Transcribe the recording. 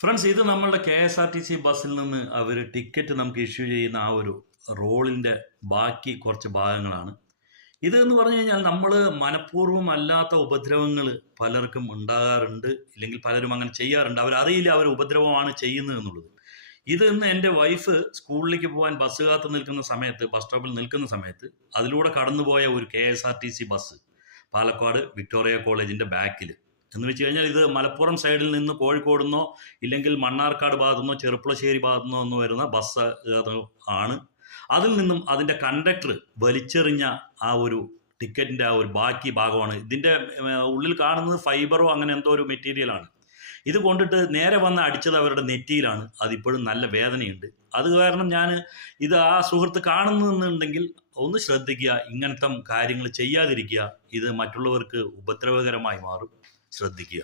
Friends, ഇത് നമ്മളുടെ KSRTC ബസ്സിൽ നിന്ന് അവർ ടിക്കറ്റ് നമുക്ക് ഇഷ്യൂ ചെയ്യുന്ന ആ ഒരു റോളിൻ്റെ ബാക്കി കുറച്ച് ഭാഗങ്ങളാണ്. ഇത് എന്ന് പറഞ്ഞു കഴിഞ്ഞാൽ നമ്മൾ മനഃപൂർവ്വം അല്ലാത്ത ഉപദ്രവങ്ങൾ പലർക്കും ഉണ്ടാകാറുണ്ട്, ഇല്ലെങ്കിൽ പലരും അങ്ങനെ ചെയ്യാറുണ്ട്. അവരറിയില്ല അവർ ഉപദ്രവമാണ് ചെയ്യുന്നത് എന്നുള്ളത്. ഇത് ഇന്ന് എൻ്റെ വൈഫ് സ്കൂളിലേക്ക് പോകാൻ ബസ് കാത്ത് നിൽക്കുന്ന സമയത്ത്, ബസ് സ്റ്റോപ്പിൽ നിൽക്കുന്ന സമയത്ത് അതിലൂടെ കടന്നുപോയ ഒരു KSRTC ബസ് പാലക്കാട് വിക്ടോറിയ കോളേജിൻ്റെ ബാക്കിൽ എന്ന് വെച്ച് കഴിഞ്ഞാൽ, ഇത് മലപ്പുറം സൈഡിൽ നിന്ന് കോഴിക്കോടുന്നോ ഇല്ലെങ്കിൽ മണ്ണാർക്കാട് ഭാഗത്തുനിന്നോ ചെറുപ്പുളശ്ശേരി ഭാഗത്തുനിന്നോ ഒന്ന് വരുന്ന ബസ് ആണ്. അതിൽ നിന്നും അതിൻ്റെ കണ്ടക്ടർ വലിച്ചെറിഞ്ഞ ആ ഒരു ടിക്കറ്റിൻ്റെ ആ ഒരു ബാക്കി ഭാഗമാണ്. ഇതിൻ്റെ ഉള്ളിൽ കാണുന്നത് ഫൈബറോ അങ്ങനെ എന്തോ ഒരു മെറ്റീരിയലാണ്. ഇത് കൊണ്ടിട്ട് നേരെ വന്ന് അടിച്ചത് അവരുടെ നെറ്റിയിലാണ്. അതിപ്പോഴും നല്ല വേദനയുണ്ട്. അത് കാരണം ഞാൻ ഇത് ആ സുഹൃത്ത് കാണുന്നുണ്ടെങ്കിൽ ഒന്ന് ശ്രദ്ധിക്കുക, ഇങ്ങനത്തെ കാര്യങ്ങൾ ചെയ്യാതിരിക്കുക. ഇത് മറ്റുള്ളവർക്ക് ഉപദ്രവകരമായി മാറും. ശ്രദ്ധിക്കുക.